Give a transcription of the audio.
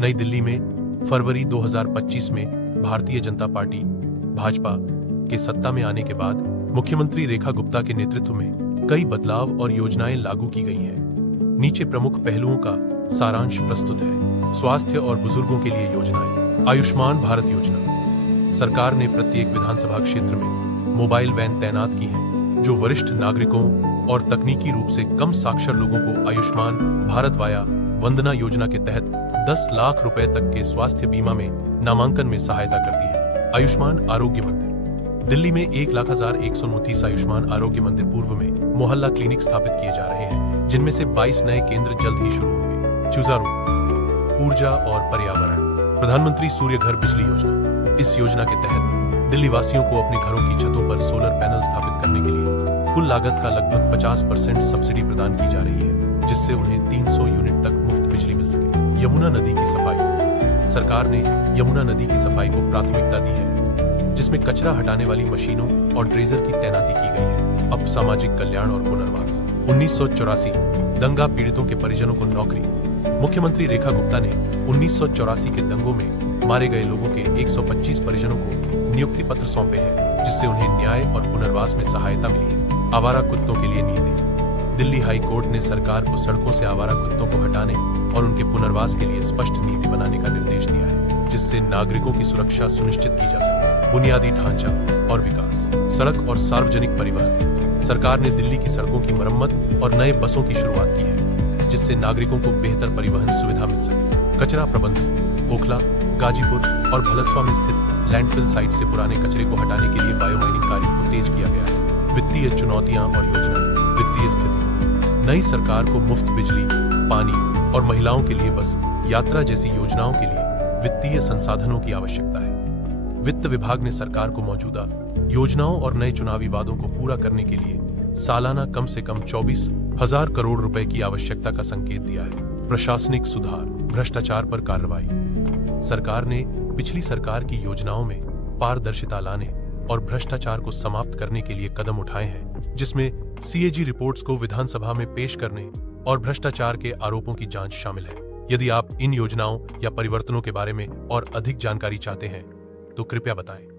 नई दिल्ली में फरवरी 2025 में भारतीय जनता पार्टी भाजपा के सत्ता में आने के बाद मुख्यमंत्री रेखा गुप्ता के नेतृत्व में कई बदलाव और योजनाएं लागू की गई हैं। नीचे प्रमुख पहलुओं का सारांश प्रस्तुत है। स्वास्थ्य और बुजुर्गों के लिए योजनाएं। आयुष्मान भारत योजना। सरकार ने प्रत्येक विधानसभा क्षेत्र में मोबाइल वैन तैनात की हैं, जो वरिष्ठ नागरिकों और तकनीकी रूप से कम साक्षर लोगों को आयुष्मान भारत वाया वंदना योजना के तहत 10 लाख रुपए तक के स्वास्थ्य बीमा में नामांकन में सहायता करती है। आयुष्मान आरोग्य मंदिर। दिल्ली में 1,01,129 आयुष्मान आरोग्य मंदिर पूर्व में मोहल्ला क्लिनिक स्थापित किए जा रहे हैं, जिनमें से 22 नए केंद्र जल्द ही शुरू होंगे। चुजारू ऊर्जा और पर्यावरण। प्रधानमंत्री सूर्य घर बिजली योजना। इस योजना के तहत दिल्ली वासियों को अपने घरों की छतों पर सोलर पैनल स्थापित करने के लिए कुल लागत का लगभग 50% सब्सिडी प्रदान की जा रही है, जिससे उन्हें 300 यूनिट तक मुफ्त बिजली मिल सके। यमुना नदी की सफाई। सरकार ने यमुना नदी की सफाई को प्राथमिकता दी है, जिसमें कचरा हटाने वाली मशीनों और ड्रेजर की तैनाती की गई है। अब सामाजिक कल्याण और पुनर्वास। 1984 दंगा पीड़ितों के परिजनों को नौकरी। मुख्यमंत्री रेखा गुप्ता ने 1984 के दंगों में मारे गए लोगों के 125 परिजनों को नियुक्ति पत्र सौंपे हैं, जिससे उन्हें न्याय और पुनर्वास में सहायता मिली है। आवारा कुत्तों के लिए नीति। दिल्ली हाई कोर्ट ने सरकार को सड़कों से आवारा कुत्तों को हटाने और उनके पुनर्वास के लिए स्पष्ट नीति बनाने का निर्देश दिया है, जिससे नागरिकों की सुरक्षा सुनिश्चित की जा सके। बुनियादी ढांचा और विकास। सड़क और सार्वजनिक परिवहन। सरकार ने दिल्ली की सड़कों की मरम्मत और नए बसों की शुरुआत की है, जिससे नागरिकों को बेहतर परिवहन सुविधा मिल सके। कचरा प्रबंधन। ओखला, गाजीपुर और भलसवा में स्थित लैंडफिल साइट से पुराने कचरे को हटाने के लिए बायोमाइनिंग कार्यों को तेज किया गया है। वित्तीय चुनौतियां और योजनाएं। वित्तीय स्थिति। नई सरकार को मुफ्त बिजली, पानी और महिलाओं के लिए बस यात्रा जैसी योजनाओं के लिए वित्तीय संसाधनों की आवश्यकता है। वित्त विभाग ने सरकार को मौजूदा योजनाओं और नए चुनावी वादों को पूरा करने के लिए सालाना कम से कम 24,000 करोड़ रुपए की आवश्यकता का संकेत दिया है। प्रशासनिक सुधार। भ्रष्टाचार पर कार्रवाई। सरकार ने पिछली सरकार की योजनाओं में पारदर्शिता लाने और भ्रष्टाचार को समाप्त करने के लिए कदम उठाए हैं, जिसमें सीएजी रिपोर्ट्स को विधानसभा में पेश करने और भ्रष्टाचार के आरोपों की जांच शामिल है। यदि आप इन योजनाओं या परिवर्तनों के बारे में और अधिक जानकारी चाहते हैं, तो कृपया बताएं।